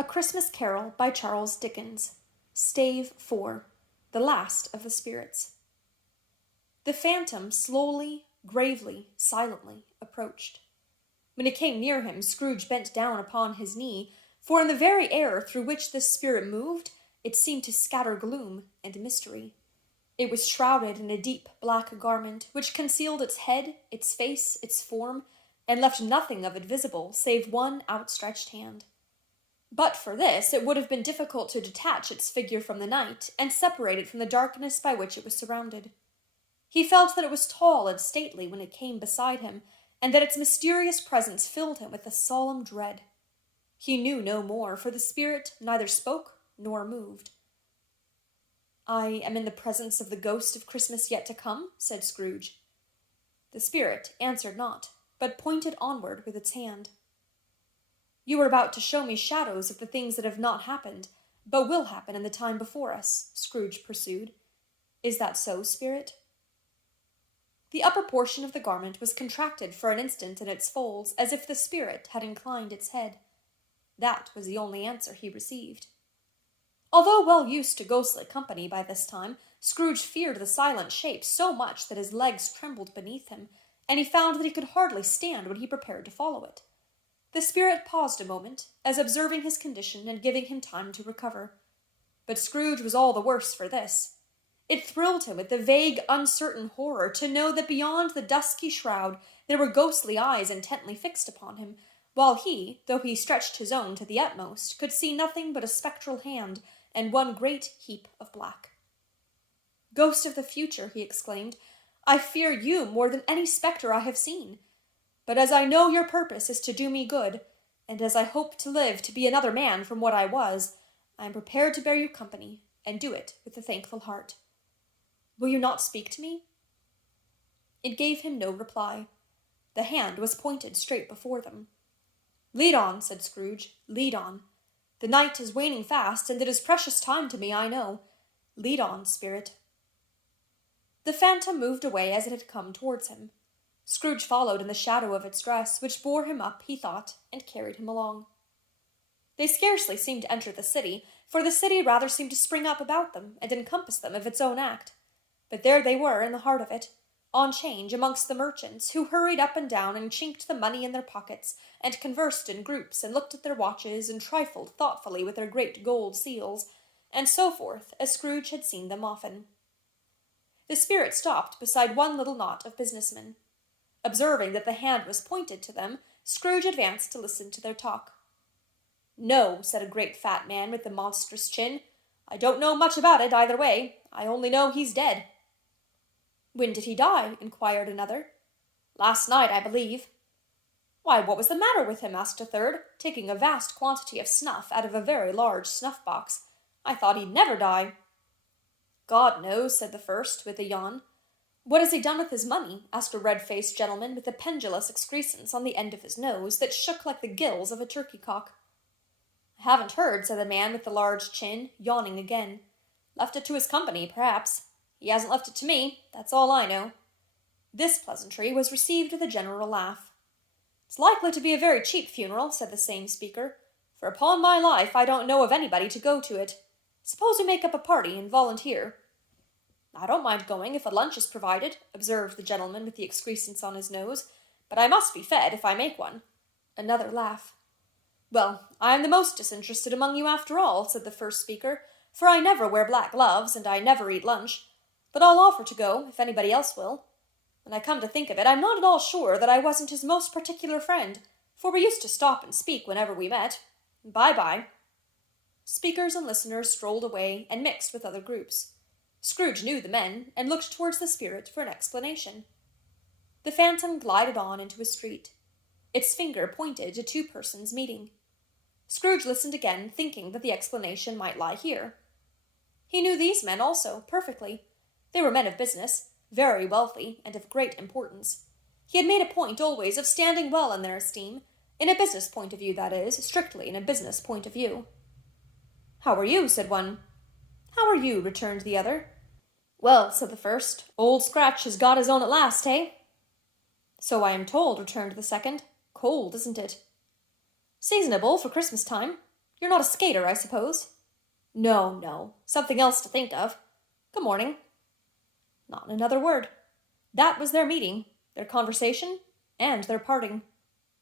A Christmas Carol by Charles Dickens. Stave 4. The Last of the Spirits. The phantom slowly, gravely, silently approached. When it came near him, Scrooge bent down upon his knee, for in the very air through which this spirit moved, it seemed to scatter gloom and mystery. It was shrouded in a deep black garment, which concealed its head, its face, its form, and left nothing of it visible save one outstretched hand. But for this, it would have been difficult to detach its figure from the night, and separate it from the darkness by which it was surrounded. He felt that it was tall and stately when it came beside him, and that its mysterious presence filled him with a solemn dread. He knew no more, for the spirit neither spoke nor moved. "I am in the presence of the ghost of Christmas yet to come," said Scrooge. The spirit answered not, but pointed onward with its hand. "You are about to show me shadows of the things that have not happened, but will happen in the time before us," Scrooge pursued. "Is that so, spirit?" The upper portion of the garment was contracted for an instant in its folds, as if the spirit had inclined its head. That was the only answer he received. Although well used to ghostly company by this time, Scrooge feared the silent shape so much that his legs trembled beneath him, and he found that he could hardly stand when he prepared to follow it. The spirit paused a moment, as observing his condition and giving him time to recover. But Scrooge was all the worse for this. It thrilled him with the vague, uncertain horror to know that beyond the dusky shroud there were ghostly eyes intently fixed upon him, while he, though he stretched his own to the utmost, could see nothing but a spectral hand and one great heap of black. "Ghost of the future," he exclaimed, "I fear you more than any spectre I have seen. But as I know your purpose is to do me good, and as I hope to live to be another man from what I was, I am prepared to bear you company, and do it with a thankful heart. Will you not speak to me?" It gave him no reply. The hand was pointed straight before them. "Lead on," said Scrooge, "lead on. The night is waning fast, and it is precious time to me, I know. Lead on, spirit." The phantom moved away as it had come towards him. Scrooge followed in the shadow of its dress, which bore him up, he thought, and carried him along. They scarcely seemed to enter the city, for the city rather seemed to spring up about them and encompass them of its own act. But there they were in the heart of it, on change amongst the merchants, who hurried up and down and chinked the money in their pockets, and conversed in groups, and looked at their watches, and trifled thoughtfully with their great gold seals, and so forth, as Scrooge had seen them often. The spirit stopped beside one little knot of businessmen. Observing that the hand was pointed to them, Scrooge advanced to listen to their talk. "No," said a great fat man with a monstrous chin. "I don't know much about it either way. I only know he's dead." "When did he die?" inquired another. "Last night, I believe." "Why, what was the matter with him?" asked a third, taking a vast quantity of snuff out of a very large snuff-box. "I thought he'd never die." "God knows," said the first, with a yawn. "What has he done with his money?" asked a red-faced gentleman with a pendulous excrescence on the end of his nose that shook like the gills of a turkey-cock. "I haven't heard," said the man with the large chin, yawning again. "Left it to his company, perhaps. He hasn't left it to me, that's all I know." This pleasantry was received with a general laugh. "It's likely to be a very cheap funeral," said the same speaker, "for upon my life I don't know of anybody to go to it. Suppose we make up a party and volunteer." "I don't mind going if a lunch is provided," observed the gentleman with the excrescence on his nose, "but I must be fed if I make one." Another laugh. "Well, I am the most disinterested among you after all," said the first speaker, "for I never wear black gloves, and I never eat lunch. But I'll offer to go, if anybody else will. When I come to think of it, I'm not at all sure that I wasn't his most particular friend, for we used to stop and speak whenever we met. Bye-bye." Speakers and listeners strolled away and mixed with other groups. Scrooge knew the men, and looked towards the spirit for an explanation. The phantom glided on into a street. Its finger pointed to two persons meeting. Scrooge listened again, thinking that the explanation might lie here. He knew these men also, perfectly. They were men of business, very wealthy, and of great importance. He had made a point always of standing well in their esteem, in a business point of view, that is, strictly in a business point of view. "How are you?" said one. "How are you?" returned the other. "Well," said the first, "Old Scratch has got his own at last, eh?" "So I am told," returned the second. "Cold, isn't it?" "Seasonable for Christmas time." You're not a skater, I suppose? No, no. Something else to think of. Good morning. Not another word. That was their meeting, their conversation, and their parting.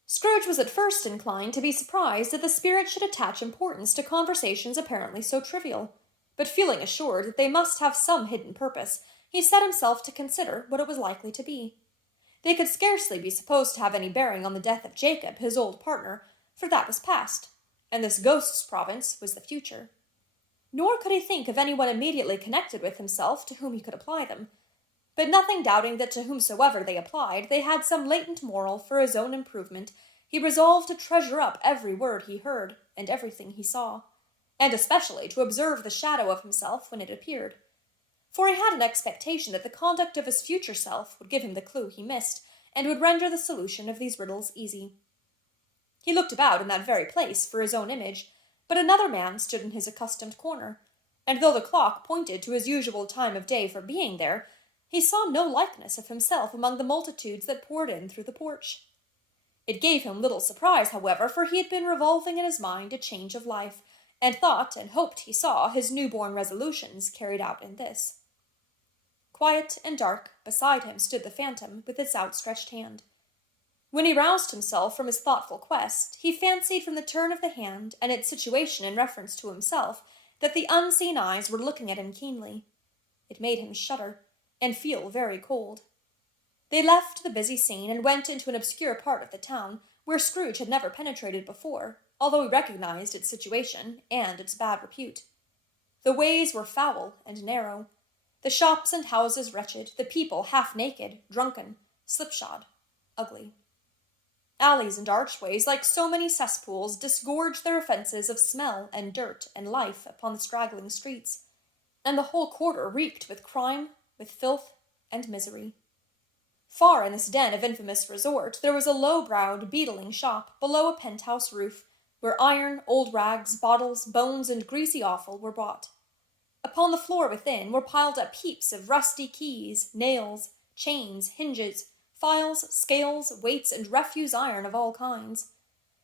Scrooge was at first inclined to be surprised that the spirit should attach importance to conversations apparently so trivial, but feeling assured that they must have some hidden purpose, he set himself to consider what it was likely to be. They could scarcely be supposed to have any bearing on the death of Jacob, his old partner, for that was past, and this ghost's province was the future. Nor could he think of anyone immediately connected with himself to whom he could apply them, but nothing doubting that to whomsoever they applied they had some latent moral for his own improvement, he resolved to treasure up every word he heard and everything he saw, and especially to observe the shadow of himself when it appeared. For he had an expectation that the conduct of his future self would give him the clue he missed, and would render the solution of these riddles easy. He looked about in that very place for his own image, but another man stood in his accustomed corner, and though the clock pointed to his usual time of day for being there, he saw no likeness of himself among the multitudes that poured in through the porch. It gave him little surprise, however, for he had been revolving in his mind a change of life, and thought and hoped he saw his new-born resolutions carried out in this. Quiet and dark, beside him stood the phantom with its outstretched hand. When he roused himself from his thoughtful quest, he fancied from the turn of the hand and its situation in reference to himself that the unseen eyes were looking at him keenly. It made him shudder, and feel very cold. They left the busy scene and went into an obscure part of the town, where Scrooge had never penetrated before, although he recognized its situation and its bad repute. The ways were foul and narrow, the shops and houses wretched, the people half-naked, drunken, slipshod, ugly. Alleys and archways, like so many cesspools, disgorged their offences of smell and dirt and life upon the straggling streets, and the whole quarter reeked with crime, with filth and misery. Far in this den of infamous resort there was a low-browed, beetling shop below a penthouse roof, where iron, old rags, bottles, bones, and greasy offal were bought. Upon the floor within were piled up heaps of rusty keys, nails, chains, hinges, files, scales, weights, and refuse iron of all kinds.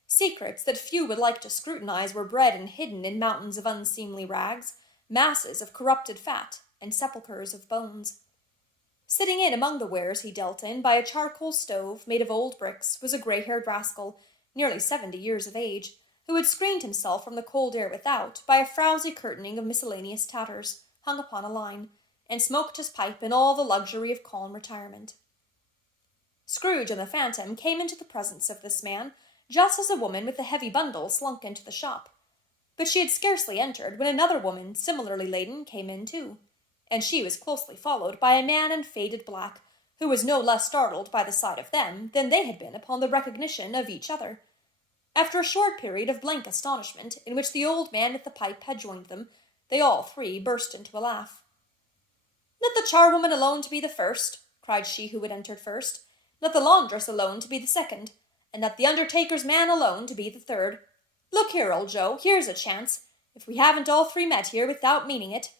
Secrets that few would like to scrutinize were bred and hidden in mountains of unseemly rags, masses of corrupted fat, and sepulchres of bones. Sitting in among the wares he dealt in by a charcoal stove made of old bricks was a grey-haired rascal, nearly 70 years of age, who had screened himself from the cold air without by a frowsy curtaining of miscellaneous tatters, hung upon a line, and smoked his pipe in all the luxury of calm retirement. Scrooge and the phantom came into the presence of this man, just as a woman with a heavy bundle slunk into the shop. But she had scarcely entered when another woman, similarly laden, came in too, and she was closely followed by a man in faded black, who was no less startled by the sight of them than they had been upon the recognition of each other. After a short period of blank astonishment, in which the old man with the pipe had joined them, they all three burst into a laugh. "Let the charwoman alone to be the first," cried she who had entered first. "Let the laundress alone to be the second, and let the undertaker's man alone to be the third. Look here, old Joe, here's a chance, if we haven't all three met here without meaning it."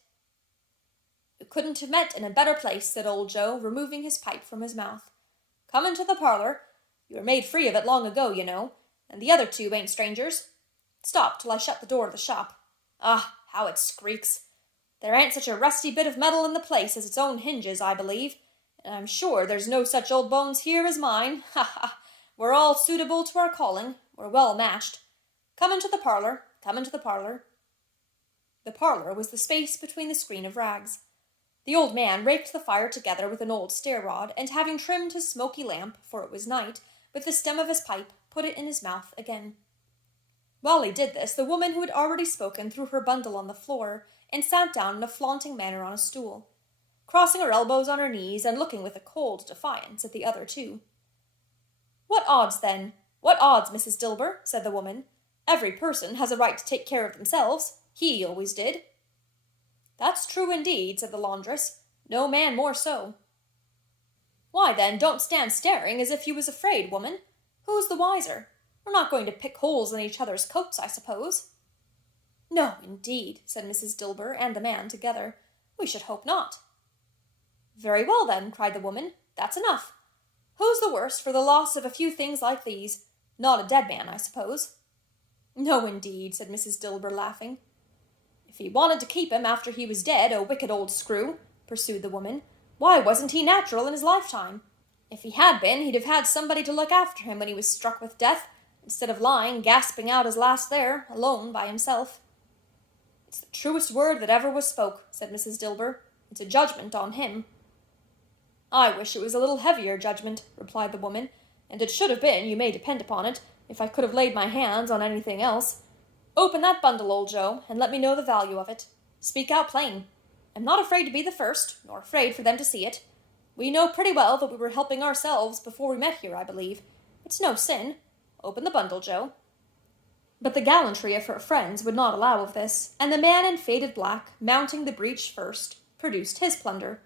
"You couldn't have met in a better place," said old Joe, removing his pipe from his mouth. "Come into the parlour. You were made free of it long ago, you know, and the other two ain't strangers. Stop till I shut the door of the shop. Ah, how it squeaks! There ain't such a rusty bit of metal in the place as its own hinges, I believe, and I'm sure there's no such old bones here as mine. Ha ha! We're all suitable to our calling. We're well matched. Come into the parlour. Come into the parlour." The parlour was the space between the screen of rags. The old man raked the fire together with an old stair-rod, and having trimmed his smoky lamp, for it was night, with the stem of his pipe, put it in his mouth again. While he did this, the woman who had already spoken threw her bundle on the floor, and sat down in a flaunting manner on a stool, crossing her elbows on her knees, and looking with a cold defiance at the other two. "What odds, then? What odds, Mrs. Dilber?" said the woman. "Every person has a right to take care of themselves. He always did." "That's true indeed," said the laundress. "No man more so." "Why, then, don't stand staring as if you was afraid, woman. Who's the wiser? We're not going to pick holes in each other's coats, I suppose?" "No, indeed," said Mrs. Dilber and the man together. "We should hope not." "Very well, then," cried the woman. "That's enough. Who's the worse for the loss of a few things like these? Not a dead man, I suppose?" No, indeed, said Mrs. Dilber, laughing. If he wanted to keep him after he was dead, a wicked old screw, pursued the woman, why wasn't he natural in his lifetime? If he had been, he'd have had somebody to look after him when he was struck with death, instead of lying, gasping out his last there, alone by himself. It's the truest word that ever was spoke, said Mrs. Dilber. It's a judgment on him. I wish it was a little heavier judgment, replied the woman, and it should have been, you may depend upon it, if I could have laid my hands on anything else. Open that bundle, old Joe, and let me know the value of it. Speak out plain. I'm not afraid to be the first, nor afraid for them to see it. We know pretty well that we were helping ourselves before we met here, I believe. It's no sin. Open the bundle, Joe. But the gallantry of her friends would not allow of this, and the man in faded black, mounting the breech first, produced his plunder.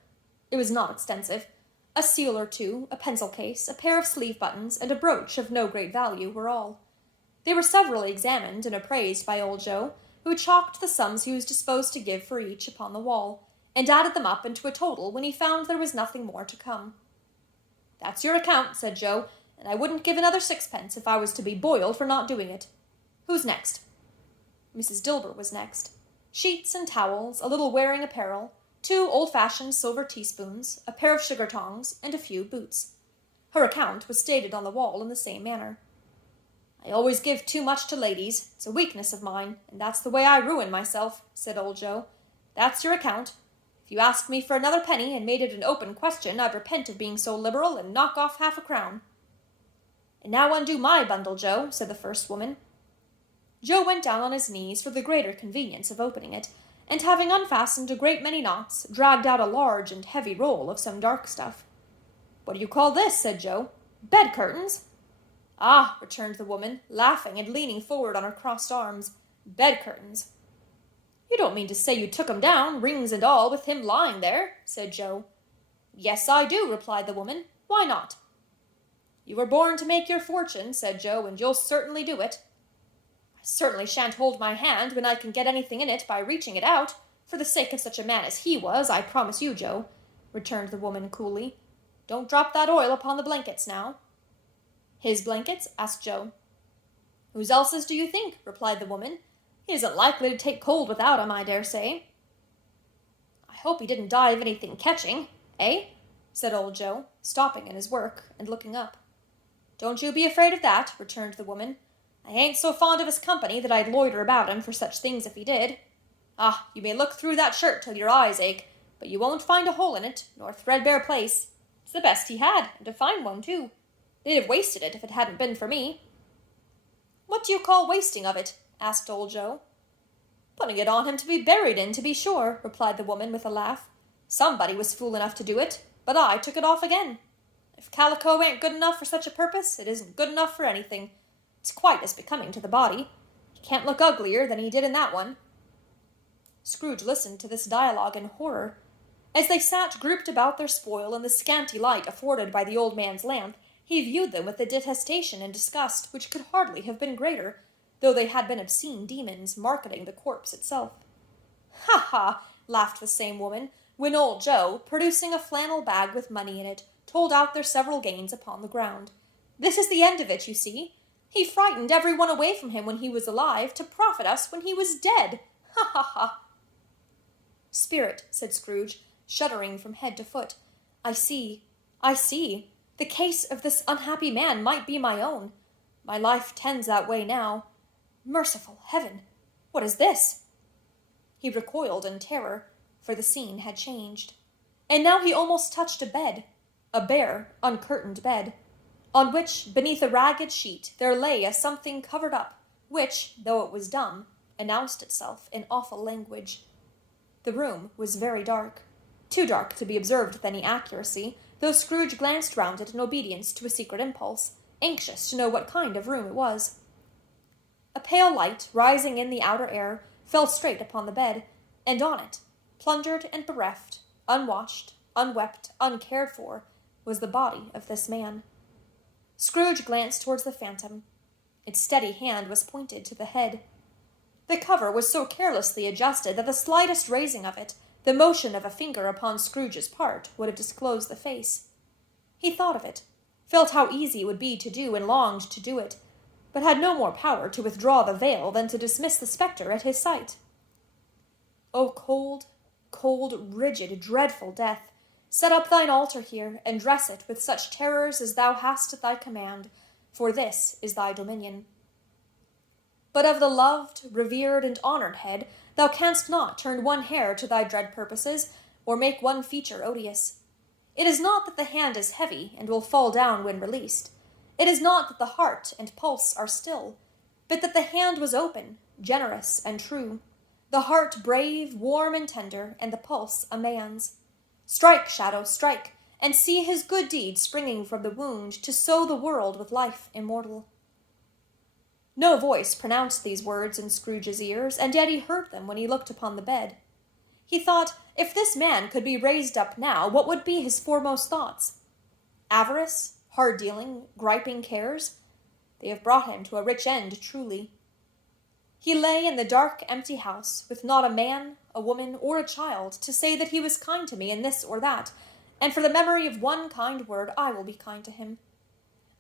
It was not extensive. A seal or two, a pencil case, a pair of sleeve buttons, and a brooch of no great value were all. They were severally examined and appraised by old Joe, who chalked the sums he was disposed to give for each upon the wall, and added them up into a total when he found there was nothing more to come. That's your account, said Joe, and I wouldn't give another sixpence if I was to be boiled for not doing it. Who's next? Mrs. Dilber was next. Sheets and towels, a little wearing apparel, 2 old-fashioned silver teaspoons, a pair of sugar tongs, and a few boots. Her account was stated on the wall in the same manner. I always give too much to ladies. It's a weakness of mine, and that's the way I ruin myself, said old Joe. That's your account. If you asked me for another penny and made it an open question, I'd repent of being so liberal and knock off half a crown. And now undo my bundle, Joe, said the first woman. Joe went down on his knees for the greater convenience of opening it, and having unfastened a great many knots, dragged out a large and heavy roll of some dark stuff. What do you call this? Said Joe. Bed curtains? Ah, returned the woman, laughing and leaning forward on her crossed arms. Bed curtains. You don't mean to say you took 'em down, rings and all, with him lying there, said Joe. Yes, I do, replied the woman. Why not? You were born to make your fortune, said Joe, and you'll certainly do it. I certainly shan't hold my hand when I can get anything in it by reaching it out, for the sake of such a man as he was, I promise you, Joe, returned the woman coolly. Don't drop that oil upon the blankets now. His blankets? Asked Joe. Whose else's do you think? Replied the woman. He isn't likely to take cold without 'em, I dare say. I hope he didn't die of anything catching, eh? Said old Joe, stopping in his work and looking up. Don't you be afraid of that, returned the woman. I ain't so fond of his company that I'd loiter about him for such things if he did. Ah, you may look through that shirt till your eyes ache, but you won't find a hole in it, nor threadbare place. It's the best he had, and a fine one, too. They'd have wasted it if it hadn't been for me. What do you call wasting of it? Asked old Joe. Putting it on him to be buried in, to be sure, replied the woman with a laugh. Somebody was fool enough to do it, but I took it off again. If calico ain't good enough for such a purpose, it isn't good enough for anything. It's quite as becoming to the body. He can't look uglier than he did in that one. Scrooge listened to this dialogue in horror. As they sat grouped about their spoil in the scanty light afforded by the old man's lamp, he viewed them with a detestation and disgust which could hardly have been greater, though they had been obscene demons marketing the corpse itself. Ha ha! Laughed the same woman, when old Joe, producing a flannel bag with money in it, told out their several gains upon the ground. This is the end of it, you see. He frightened every one away from him when he was alive, to profit us when he was dead. Ha ha ha! Spirit, said Scrooge, shuddering from head to foot. I see. The case of this unhappy man might be my own. My life tends that way now. Merciful heaven! What is this? He recoiled in terror, for the scene had changed. And now he almost touched a bed, a bare, uncurtained bed, on which, beneath a ragged sheet, there lay a something covered up, which, though it was dumb, announced itself in awful language. The room was very dark, too dark to be observed with any accuracy, though Scrooge glanced round it in obedience to a secret impulse, anxious to know what kind of room it was. A pale light, rising in the outer air, fell straight upon the bed, and on it, plundered and bereft, unwashed, unwept, uncared for, was the body of this man. Scrooge glanced towards the phantom. Its steady hand was pointed to the head. The cover was so carelessly adjusted that the slightest raising of it, the motion of a finger upon Scrooge's part, would have disclosed the face. He thought of it, felt how easy it would be to do, and longed to do it, but had no more power to withdraw the veil than to dismiss the spectre at his sight. O cold, cold, rigid, dreadful death, set up thine altar here, and dress it with such terrors as thou hast at thy command, for this is thy dominion. But of the loved, revered, and honored head thou canst not turn one hair to thy dread purposes, or make one feature odious. It is not that the hand is heavy, and will fall down when released. It is not that the heart and pulse are still, but that the hand was open, generous, and true, the heart brave, warm, and tender, and the pulse a man's. Strike, shadow, strike, and see his good deed springing from the wound to sow the world with life immortal. No voice pronounced these words in Scrooge's ears, and yet he heard them when he looked upon the bed. He thought, if this man could be raised up now, what would be his foremost thoughts? Avarice, hard-dealing, griping cares? They have brought him to a rich end, truly. He lay in the dark, empty house, with not a man, a woman, or a child, to say that he was kind to me in this or that, and for the memory of one kind word I will be kind to him.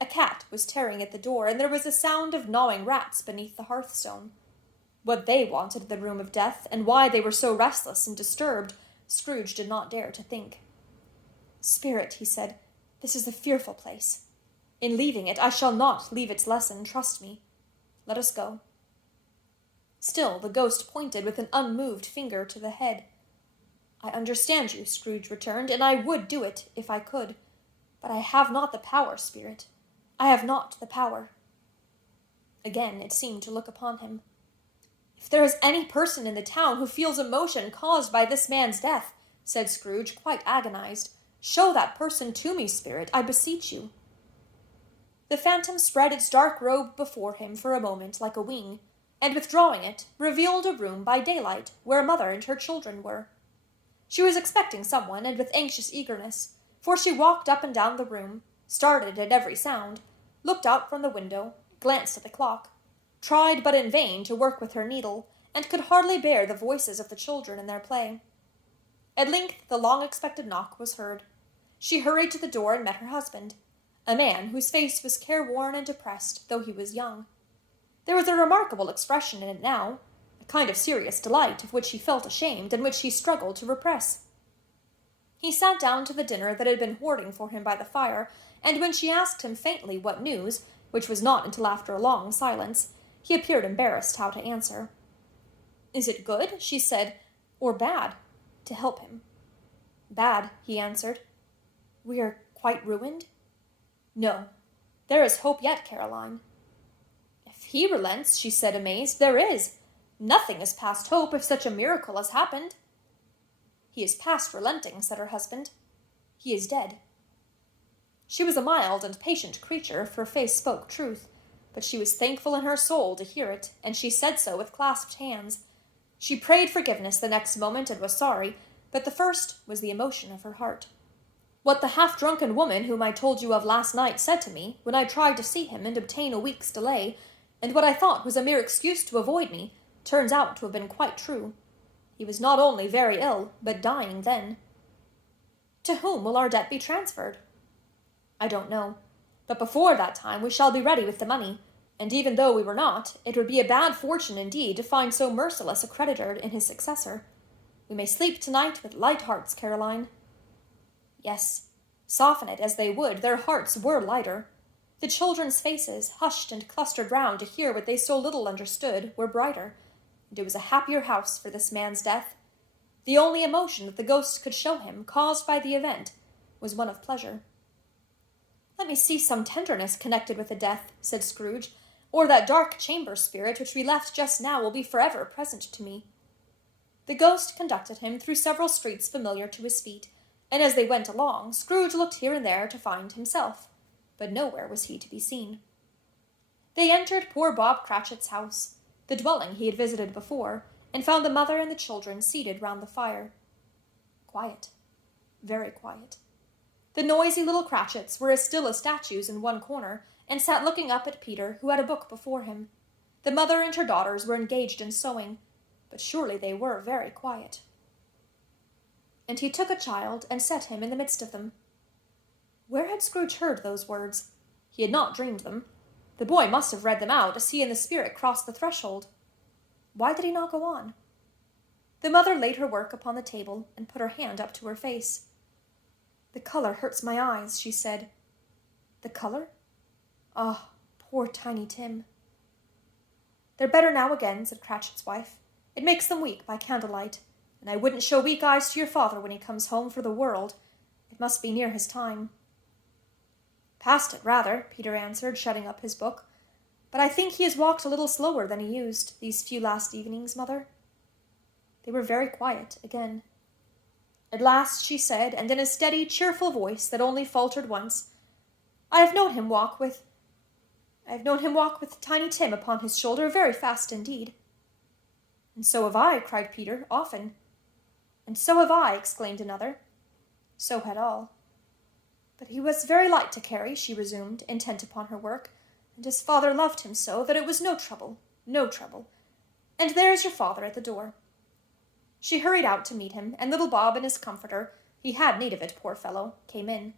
A cat was tearing at the door, and there was a sound of gnawing rats beneath the hearthstone. What they wanted in the room of death, and why they were so restless and disturbed, Scrooge did not dare to think. Spirit, he said, this is a fearful place. In leaving it, I shall not leave its lesson, trust me. Let us go. Still the ghost pointed with an unmoved finger to the head. I understand you, Scrooge returned, and I would do it if I could. But I have not the power, Spirit. I have not the power. Again it seemed to look upon him. If there is any person in the town who feels emotion caused by this man's death, said Scrooge, quite agonized, show that person to me, Spirit, I beseech you. The phantom spread its dark robe before him for a moment like a wing, and withdrawing it, revealed a room by daylight where a mother and her children were. She was expecting someone, and with anxious eagerness, for she walked up and down the room, started at every sound, looked out from the window, glanced at the clock, tried but in vain to work with her needle, and could hardly bear the voices of the children in their play. At length the long-expected knock was heard. She hurried to the door and met her husband, a man whose face was careworn and depressed, though he was young. There was a remarkable expression in it now, a kind of serious delight of which he felt ashamed and which he struggled to repress. He sat down to the dinner that had been hoarding for him by the fire, and when she asked him faintly what news, which was not until after a long silence, he appeared embarrassed how to answer. Is it good, she said, or bad, to help him? Bad, he answered. We are quite ruined? No, there is hope yet, Caroline. If he relents, she said, amazed, there is. Nothing is past hope if such a miracle has happened. He is past relenting, said her husband. He is dead. She was a mild and patient creature, for her face spoke truth, but she was thankful in her soul to hear it, and she said so with clasped hands. She prayed forgiveness the next moment and was sorry, but the first was the emotion of her heart. What the half-drunken woman whom I told you of last night said to me, when I tried to see him and obtain a week's delay, and what I thought was a mere excuse to avoid me, turns out to have been quite true. He was not only very ill, but dying then. To whom will our debt be transferred? I don't know, but before that time we shall be ready with the money, and even though we were not, it would be a bad fortune indeed to find so merciless a creditor in his successor. We may sleep tonight with light hearts, Caroline. Yes, soften it as they would, their hearts were lighter. The children's faces, hushed and clustered round to hear what they so little understood, were brighter, and it was a happier house for this man's death. The only emotion that the ghost could show him, caused by the event, was one of pleasure. Let me see some tenderness connected with the death, said Scrooge, or that dark chamber spirit which we left just now will be forever present to me. The ghost conducted him through several streets familiar to his feet, and as they went along, Scrooge looked here and there to find himself, but nowhere was he to be seen. They entered poor Bob Cratchit's house, the dwelling he had visited before, and found the mother and the children seated round the fire. Quiet, very quiet. The noisy little Cratchits were as still as statues in one corner, and sat looking up at Peter, who had a book before him. The mother and her daughters were engaged in sewing, but surely they were very quiet. And he took a child and set him in the midst of them. Where had Scrooge heard those words? He had not dreamed them. The boy must have read them out as he and the spirit crossed the threshold. Why did he not go on? The mother laid her work upon the table and put her hand up to her face. "The color hurts my eyes," she said. "The color? Ah, poor Tiny Tim." "They're better now again," said Cratchit's wife. "It makes them weak by candlelight, and I wouldn't show weak eyes to your father when he comes home for the world. It must be near his time." "Past it, rather," Peter answered, shutting up his book. "But I think he has walked a little slower than he used, these few last evenings, mother." They were very quiet again. At last she said, and in a steady, cheerful voice that only faltered once, I have known him walk with Tiny Tim upon his shoulder very fast indeed." "And so have I," cried Peter, "often." "And so have I," exclaimed another. So had all. "But he was very light to carry," she resumed, intent upon her work, "and his father loved him so that it was no trouble, no trouble. And there is your father at the door." She hurried out to meet him, and little Bob and his comforter, he had need of it, poor fellow, came in.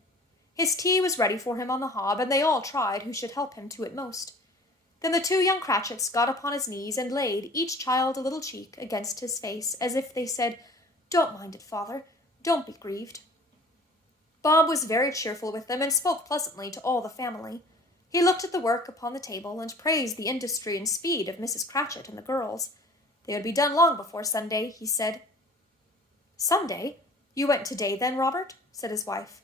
His tea was ready for him on the hob, and they all tried who should help him to it most. Then the two young Cratchits got upon his knees and laid, each child a little cheek, against his face, as if they said, "Don't mind it, father, don't be grieved." Bob was very cheerful with them, and spoke pleasantly to all the family. He looked at the work upon the table, and praised the industry and speed of Mrs. Cratchit and the girls. They would be done long before Sunday, he said. "Sunday? You went today, then, Robert?" said his wife.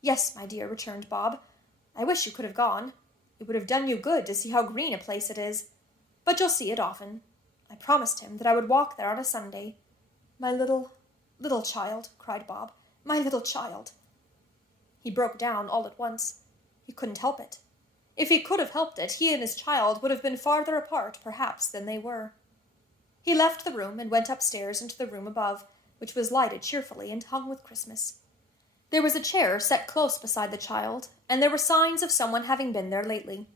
"Yes, my dear," returned Bob. "I wish you could have gone. It would have done you good to see how green a place it is. But you'll see it often. I promised him that I would walk there on a Sunday. My little child," cried Bob. "My little child." He broke down all at once. He couldn't help it. If he could have helped it, he and his child would have been farther apart, perhaps, than they were. He left the room and went upstairs into the room above, which was lighted cheerfully and hung with Christmas. There was a chair set close beside the child, and there were signs of someone having been there lately.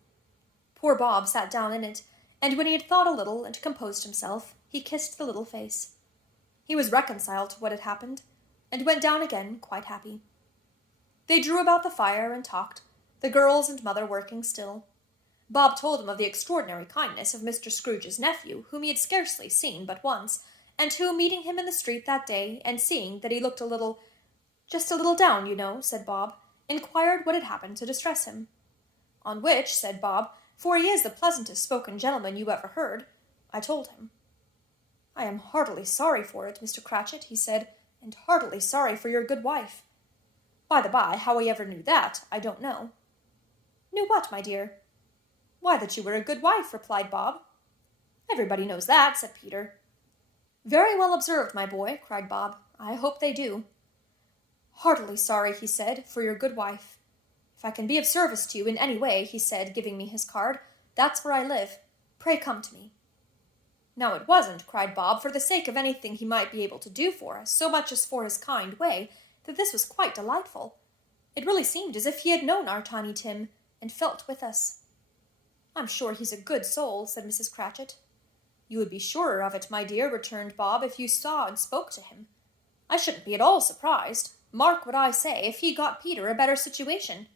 Poor Bob sat down in it, and when he had thought a little and composed himself, he kissed the little face. He was reconciled to what had happened, and went down again quite happy. They drew about the fire and talked, the girls and mother working still. Bob told him of the extraordinary kindness of Mr. Scrooge's nephew, whom he had scarcely seen but once, and who, meeting him in the street that day, and seeing that he looked just a little down, you know, said Bob, inquired what had happened to distress him. On which, said Bob, for he is the pleasantest spoken gentleman you ever heard, I told him. "I am heartily sorry for it, Mr. Cratchit," he said, "and heartily sorry for your good wife. By the by, how he ever knew that, I don't know." "Knew what, my dear?" "Why, that you were a good wife," replied Bob. "Everybody knows that," said Peter. "Very well observed, my boy," cried Bob. "I hope they do." "Heartily sorry," he said, "for your good wife. If I can be of service to you in any way," he said, giving me his card, "that's where I live. Pray come to me." Now it wasn't, cried Bob, for the sake of anything he might be able to do for us, so much as for his kind way, that this was quite delightful. It really seemed as if he had known our Tiny Tim, and felt with us. "I'm sure he's a good soul," said Mrs. Cratchit. "You would be surer of it, my dear," returned Bob, "if you saw and spoke to him. I shouldn't be at all surprised. Mark what I say, if he got Peter a better situation."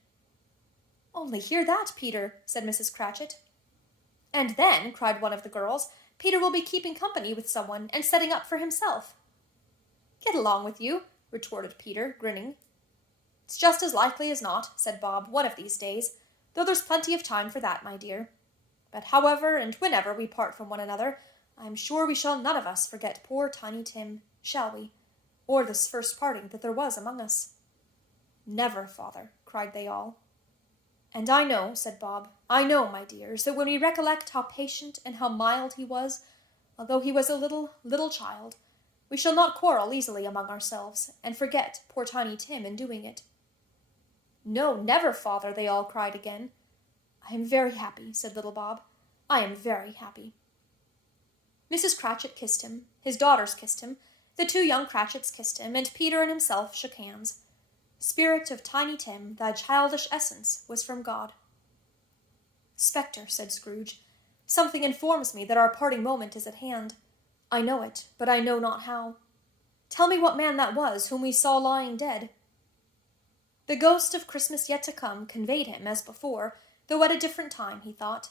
"Only hear that, Peter," said Mrs. Cratchit. "And then," cried one of the girls, "Peter will be keeping company with someone, and setting up for himself." "Get along with you," retorted Peter, grinning. "It's just as likely as not," said Bob, "one of these days, though there's plenty of time for that, my dear. But however and whenever we part from one another, I am sure we shall none of us forget poor Tiny Tim, shall we? Or this first parting that there was among us." "Never, father," cried they all. "And I know," said Bob, "I know, my dears, that when we recollect how patient and how mild he was, although he was a little child, we shall not quarrel easily among ourselves, and forget poor Tiny Tim in doing it." "No, never, father," they all cried again. "I am very happy," said little Bob. "I am very happy." Mrs. Cratchit kissed him, his daughters kissed him, the two young Cratchits kissed him, and Peter and himself shook hands. "Spirit of Tiny Tim, thy childish essence was from God." "Spectre," said Scrooge, "something informs me that our parting moment is at hand. I know it, but I know not how. Tell me what man that was whom we saw lying dead." The ghost of Christmas yet to come conveyed him, as before, though at a different time, he thought.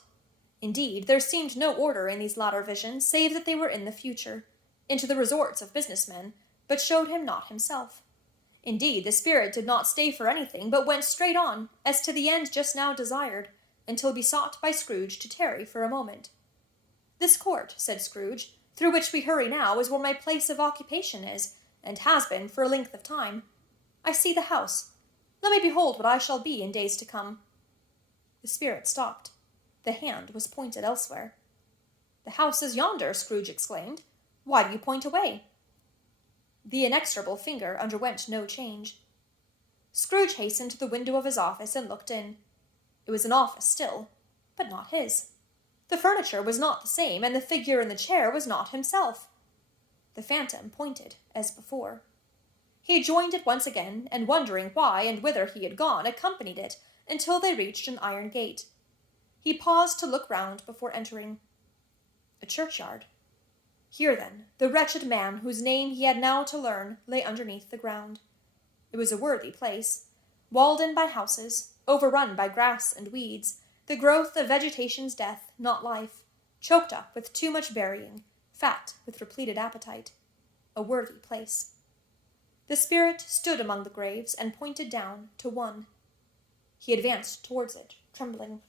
Indeed, there seemed no order in these latter visions, save that they were in the future, into the resorts of businessmen, but showed him not himself. Indeed, the spirit did not stay for anything, but went straight on, as to the end just now desired, until besought by Scrooge to tarry for a moment. "This court," said Scrooge, "through which we hurry now, is where my place of occupation is, and has been for a length of time. I see the house. Let me behold what I shall be in days to come." The spirit stopped. The hand was pointed elsewhere. "The house is yonder," Scrooge exclaimed. "Why do you point away?" The inexorable finger underwent no change. Scrooge hastened to the window of his office and looked in. It was an office still, but not his. The furniture was not the same, and the figure in the chair was not himself. The phantom pointed as before. He joined it once again, and wondering why and whither he had gone, accompanied it until they reached an iron gate. He paused to look round before entering. A churchyard. Here, then, the wretched man whose name he had now to learn lay underneath the ground. It was a worthy place, walled in by houses, overrun by grass and weeds, the growth of vegetation's death, not life, choked up with too much burying, fat with repleted appetite. A worthy place. The spirit stood among the graves and pointed down to one. He advanced towards it, trembling.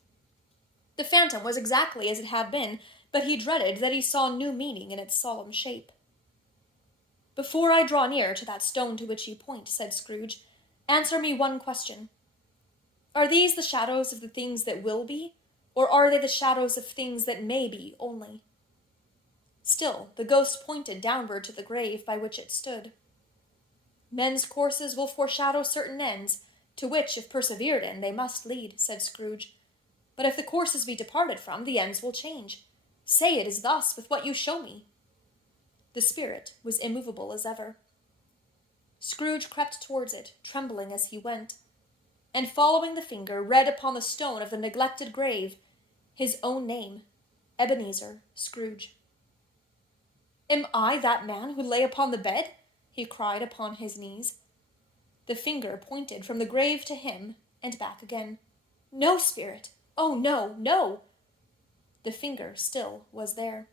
The phantom was exactly as it had been, but he dreaded that he saw new meaning in its solemn shape. "Before I draw near to that stone to which you point," said Scrooge, "answer me one question. Are these the shadows of the things that will be, or are they the shadows of things that may be only?" Still the ghost pointed downward to the grave by which it stood. "Men's courses will foreshadow certain ends, to which, if persevered in, they must lead," said Scrooge. "But if the courses be departed from, the ends will change. Say it is thus with what you show me." The spirit was immovable as ever. Scrooge crept towards it, trembling as he went, and following the finger, read upon the stone of the neglected grave his own name, Ebenezer Scrooge. "Am I that man who lay upon the bed?" he cried upon his knees. The finger pointed from the grave to him, and back again. "No, spirit! Oh, no, no!" The finger still was there.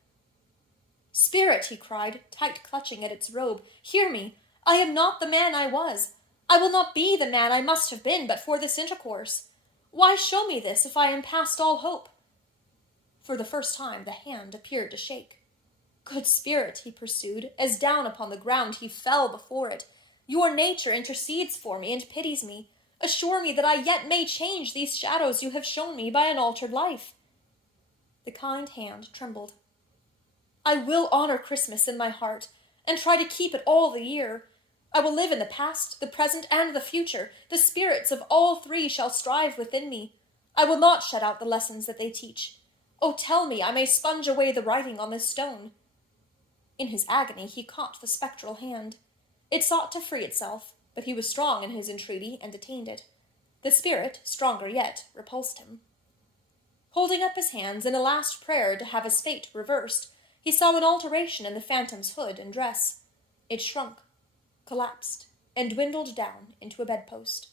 "Spirit," he cried, tight clutching at its robe, "hear me! I am not the man I was. I will not be the man I must have been but for this intercourse. Why show me this if I am past all hope?" For the first time the hand appeared to shake. "Good spirit," he pursued, as down upon the ground he fell before it, "your nature intercedes for me and pities me. Assure me that I yet may change these shadows you have shown me by an altered life." The kind hand trembled. "I will honor Christmas in my heart, and try to keep it all the year. I will live in the past, the present, and the future. The spirits of all three shall strive within me. I will not shut out the lessons that they teach. Oh, tell me I may sponge away the writing on this stone." In his agony he caught the spectral hand. It sought to free itself, but he was strong in his entreaty and detained it. The spirit, stronger yet, repulsed him. Holding up his hands in a last prayer to have his fate reversed, he saw an alteration in the phantom's hood and dress. It shrunk, collapsed, and dwindled down into a bedpost.